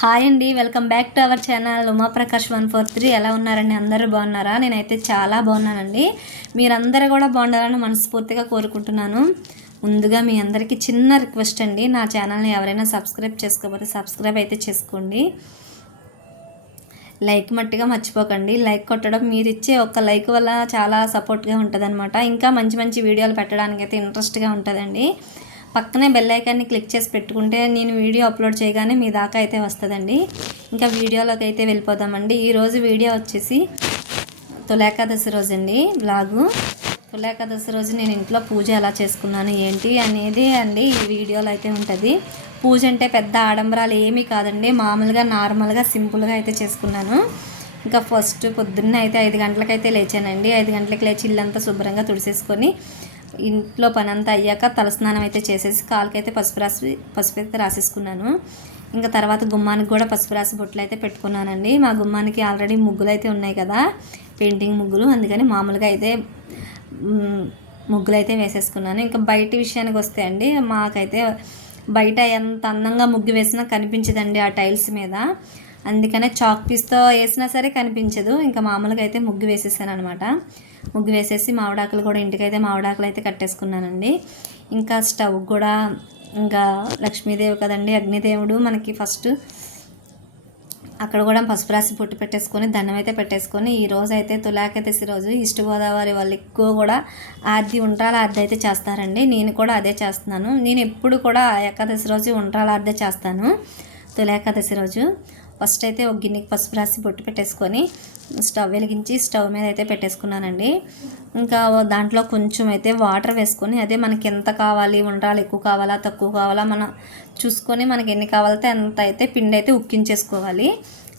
Hi అండి, welcome back to our channel Umaprakash 143. ఎలా ఉన్నారండి? అందరూ బాగున్నారా? నేనైతే చాలా బాగున్నానండి. మీరందరూ కూడా బాగుండాలని మనస్ఫూర్తిగా కోరుకుంటున్నాను. ముందుగా మీ అందరికీ చిన్న రిక్వెస్ట్ అండి, నా ఛానల్ని ఎవరైనా సబ్స్క్రైబ్ చేసుకోకపోతే సబ్స్క్రైబ్ అయితే చేసుకోండి. లైక్ మట్టిగా మర్చిపోకండి. లైక్ కొట్టడం, మీరు ఇచ్చే ఒక్క లైక్ వల్ల చాలా సపోర్ట్గా ఉంటుంది. ఇంకా మంచి మంచి వీడియోలు పెట్టడానికి అయితే ఇంట్రెస్ట్గా ఉంటుందండి. పక్కనే బెల్ ఐకాన్ని క్లిక్ చేసి పెట్టుకుంటే నేను వీడియో అప్లోడ్ చేయగానే మీ దాకా అయితే వస్తుందండి. ఇంకా వీడియోలోకి అయితే వెళ్ళిపోదామండి. ఈరోజు వీడియో వచ్చేసి తొలేకాదశి రోజు అండి. బ్లాగు తొలేకాదశి రోజు నేను ఇంట్లో పూజ ఎలా చేసుకున్నాను ఏంటి అనేది అండి ఈ వీడియోలో అయితే ఉంటుంది. పూజ అంటే పెద్ద ఆడంబరాలు ఏమీ కాదండి, మామూలుగా నార్మల్గా సింపుల్గా అయితే చేసుకున్నాను. ఇంకా ఫస్ట్ పొద్దున్న అయితే 5 గంటలకైతే లేచానండి. 5 గంటలకు లేచి ఇల్లంతా శుభ్రంగా తుడిసేసుకొని ఇంట్లో పని అంతా అయ్యాక తలస్నానం అయితే చేసేసి కాలుకైతే పసుపు అయితే రాసేసుకున్నాను. ఇంకా తర్వాత గుమ్మానికి కూడా పసుపు రాసి బొట్లు అయితే పెట్టుకున్నానండి. మా గుమ్మానికి ఆల్రెడీ ముగ్గులు అయితే ఉన్నాయి కదా, పెయింటింగ్ ముగ్గులు, అందుకని మామూలుగా అయితే ముగ్గులు అయితే వేసేసుకున్నాను. ఇంకా బయట విషయానికి వస్తే అండి, మాకైతే బయట ఎంత అందంగా ముగ్గు వేసినా కనిపించదండి ఆ టైల్స్ మీద. అందుకనే చాక్ పీస్తో వేసినా సరే కనిపించదు. ఇంకా మామూలుగా అయితే ముగ్గు వేసేసాను అనమాట. ముగ్గు వేసేసి మామిడాకులు కూడా ఇంటికైతే మామిడాకులు అయితే కట్టేసుకున్నానండి. ఇంకా స్టవ్ కూడా, ఇంకా లక్ష్మీదేవి కదండి, అగ్నిదేవుడు మనకి ఫస్ట్ అక్కడ కూడా పసుపు రాసి పొట్టు పెట్టేసుకొని దండం అయితే పెట్టేసుకొని, ఈరోజు అయితే తులాకేదశి రోజు ఈస్ట్ గోదావరి వాళ్ళు ఎక్కువ కూడా ఆద్ది ఉండ్రాల ఆద్ది అయితే చేస్తారండి. నేను కూడా అదే చేస్తున్నాను. నేను ఎప్పుడు కూడా ఏకాదశి రోజు ఉండ్రాల ఆద్దే చేస్తాను. తులాకేదశి రోజు ఫస్ట్ అయితే ఒక గిన్నెకి పసుపు రాసి బొట్టు పెట్టేసుకొని స్టవ్ వెలిగించి స్టవ్ మీద అయితే పెట్టేసుకున్నానండి. ఇంకా దాంట్లో కొంచెం అయితే వాటర్ వేసుకొని, అదే మనకి ఎంత కావాలి, ఉండ్రాలు ఎక్కువ కావాలా తక్కువ కావాలా మనం చూసుకొని మనకి ఎన్ని కావాలితే అంత అయితే పిండి అయితే ఉక్కించేసుకోవాలి.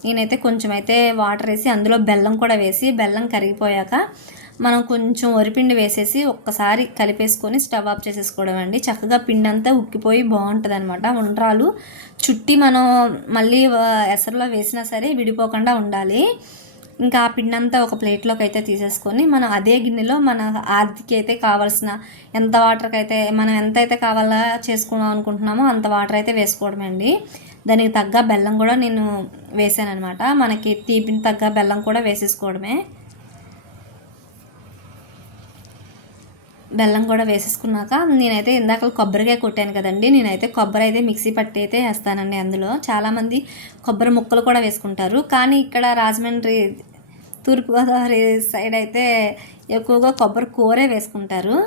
నేనైతే కొంచెం అయితే వాటర్ వేసి అందులో బెల్లం కూడా వేసి, బెల్లం కరిగిపోయాక మనం కొంచెం వరిపిండి వేసేసి ఒక్కసారి కలిపేసుకొని స్టవ్ ఆఫ్ చేసేసుకోవడం అండి. చక్కగా పిండి అంతా ఉక్కిపోయి బాగుంటుంది అనమాట. ఉండ్రాలు చుట్టి మనం మళ్ళీ ఎసరులో వేసినా సరే విడిపోకుండా ఉండాలి. ఇంకా ఆ పిండి అంతా ఒక ప్లేట్లోకి అయితే తీసేసుకొని మనం అదే గిన్నెలో మన ఆర్తికి అయితే కావాల్సిన ఎంత వాటర్కి అయితే మనం ఎంత అయితే కావాలా చేసుకుందాం అనుకుంటున్నామో అంత వాటర్ అయితే వేసుకోవడమే అండి. దానికి తగ్గ బెల్లం కూడా నేను వేసాను అనమాట. మనకి తీపిని తగ్గ బెల్లం కూడా వేసేసుకోవడమే. బెల్లం కూడా వేసేసుకున్నాక నేనైతే ఇందాక కొబ్బరికాయ కొట్టాను కదండి, నేనైతే కొబ్బరి అయితే మిక్సీ పట్టి అయితే వేస్తానండి. అందులో చాలామంది కొబ్బరి ముక్కలు కూడా వేసుకుంటారు, కానీ ఇక్కడ రాజమండ్రి తూర్పుగోదావరి సైడ్ అయితే ఎక్కువగా కొబ్బరి కూరే వేసుకుంటారు.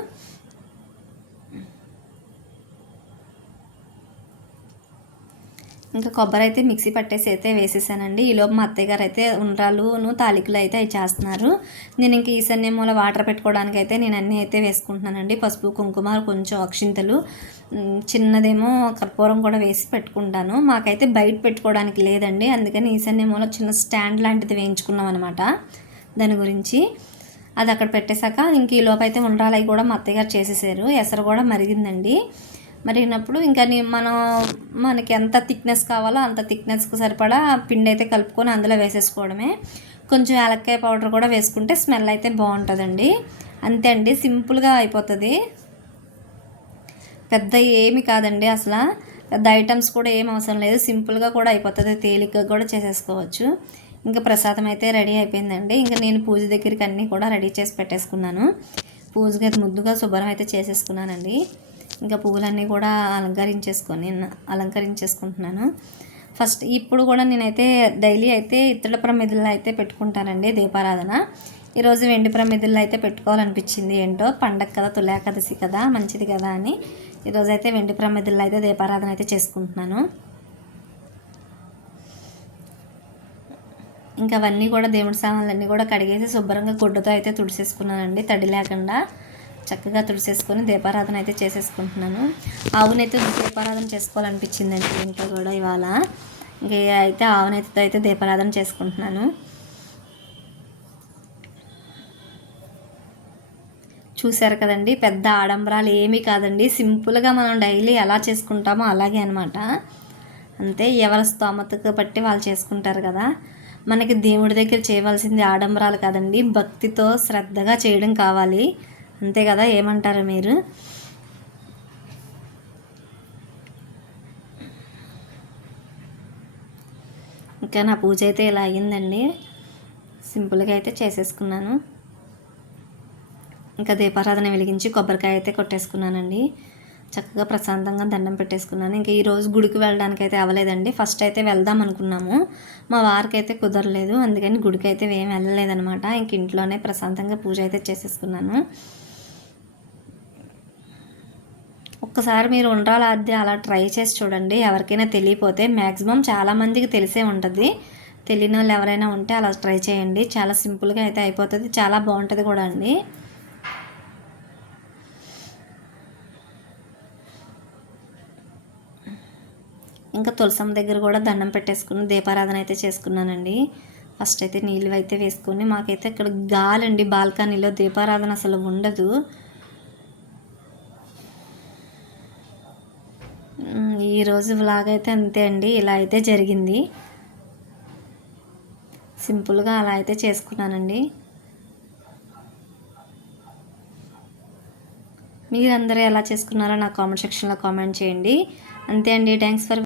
ఇంకా కొబ్బరి అయితే మిక్సీ పట్టేసి అయితే వేసేసానండి. ఈలోపు మా అత్తయ్య గారు అయితే ఉండ్రాలును తాలికలు అయితే అవి చేస్తున్నారు. నేను ఇంక ఈశాన్య మూల వాటర్ పెట్టుకోవడానికి అయితే నేను అన్నీ అయితే వేసుకుంటున్నానండి. పసుపు, కుంకుమ, కొంచెం అక్షింతలు, చిన్నదేమో కర్పూరం కూడా వేసి పెట్టుకుంటాను. మాకైతే బయట పెట్టుకోవడానికి లేదండి, అందుకని ఈశాన్య మూల చిన్న స్టాండ్ లాంటిది వేయించుకున్నాం అనమాట. దాని గురించి అది అక్కడ పెట్టేశాక ఇంక ఈలోపు అయితే ఉండ్రాలు అవి కూడా మా అత్తయ్య గారు చేసేసారు. ఎసరు కూడా మరిగిందండి. మరిగినప్పుడు ఇంకా మనకి ఎంత థిక్నెస్ కావాలో అంత థిక్నెస్కి సరిపడా పిండి అయితే కలుపుకొని అందులో వేసేసుకోవడమే. కొంచెం యాలక్కాయ పౌడర్ కూడా వేసుకుంటే స్మెల్ అయితే బాగుంటుందండి. అంతే అండి, సింపుల్గా అయిపోతుంది. పెద్ద ఏమి కాదండి, అసలు పెద్ద ఐటమ్స్ కూడా ఏం అవసరం లేదు, సింపుల్గా కూడా అయిపోతుంది, తేలికగా కూడా చేసేసుకోవచ్చు. ఇంకా ప్రసాదం అయితే రెడీ అయిపోయిందండి. ఇంకా నేను పూజ దగ్గరికి అన్నీ కూడా రెడీ చేసి పెట్టేసుకున్నాను. పూజగా ముద్దుగా శుభ్రం అయితే చేసేసుకున్నానండి. ఇంకా పువ్వులన్నీ కూడా అలంకరించేసుకుంటున్నాను. ఫస్ట్ ఇప్పుడు కూడా నేనైతే డైలీ అయితే ఇత్తడి ప్రమిదల్లో అయితే పెట్టుకుంటానండి దీపారాధన. ఈరోజు వెండి ప్రమిదల్లో అయితే పెట్టుకోవాలనిపించింది. ఏంటో పండగ కదా, తులాకేదశి కదా, మంచిది కదా అని ఈరోజు అయితే వెండి ప్రమిదల్లో అయితే దీపారాధన అయితే చేసుకుంటున్నాను. ఇంకా అవన్నీ కూడా దేవుడి సామాన్లన్నీ కూడా కడిగేసి శుభ్రంగా గుడ్డతో అయితే తుడిసేసుకున్నానండి. తడి లేకుండా చక్కగా తుడిసేసుకొని దీపారాధన అయితే చేసేసుకుంటున్నాను. ఆవునైతే దీపారాధన చేసుకోవాలనిపించిందండి ఇంట్లో కూడా ఇవాళ. ఇంకా అయితే ఆవునైతే అయితే దీపారాధన చేసుకుంటున్నాను. చూశారు కదండి, పెద్ద ఆడంబరాలు ఏమీ కాదండి, సింపుల్గా మనం డైలీ ఎలా చేసుకుంటామో అలాగే అనమాట. అంతే, ఎవరి స్తోమతకు బట్టి వాళ్ళు చేసుకుంటారు కదా. మనకి దేవుడి దగ్గర చేయవలసింది ఆడంబరాలు కాదండి, భక్తితో శ్రద్ధగా చేయడం కావాలి. అంతే కదా, ఏమంటారు మీరు? ఇంకా నా పూజ అయితే ఇలా అయ్యిందండి. సింపుల్గా అయితే చేసేసుకున్నాను. ఇంకా దీపారాధన వెలిగించి కొబ్బరికాయ అయితే కొట్టేసుకున్నానండి. చక్కగా ప్రశాంతంగా దండం పెట్టేసుకున్నాను. ఇంకా ఈరోజు గుడికి వెళ్ళడానికి అయితే అవ్వలేదండి. ఫస్ట్ అయితే వెళ్దాం అనుకున్నాము, మా వారికి అయితే కుదరలేదు, అందుకని గుడికి అయితే ఏం వెళ్ళలేదనమాట. ఇంక ఇంట్లోనే ప్రశాంతంగా పూజ అయితే చేసేసుకున్నాను. ఒక్కసారి మీరు ఉండ్రాల అద్దె అలా ట్రై చేసి చూడండి. ఎవరికైనా తెలియపోతే మ్యాక్సిమం చాలామందికి తెలిసే ఉంటుంది. తెలియని వాళ్ళు ఎవరైనా ఉంటే అలా ట్రై చేయండి. చాలా సింపుల్గా అయితే అయిపోతుంది, చాలా బాగుంటుంది కూడా అండి. ఇంకా తులసమ్మ దగ్గర కూడా దండం పెట్టేసుకుని దీపారాధన అయితే చేసుకున్నానండి. ఫస్ట్ అయితే నీళ్ళు అయితే వేసుకొని, మాకైతే ఇక్కడ గాలండి, బాల్కనీలో దీపారాధన అసలు ఉండదు. ఈరోజు వ్లాగ్ అయితే అంతే అండి, ఇలా అయితే జరిగింది. సింపుల్గా అలా అయితే చేసుకున్నానండి. మీరందరూ ఎలా చేసుకున్నారో నా కామెంట్ సెక్షన్లో కామెంట్ చేయండి. అంతే అండి, థ్యాంక్స్ ఫర్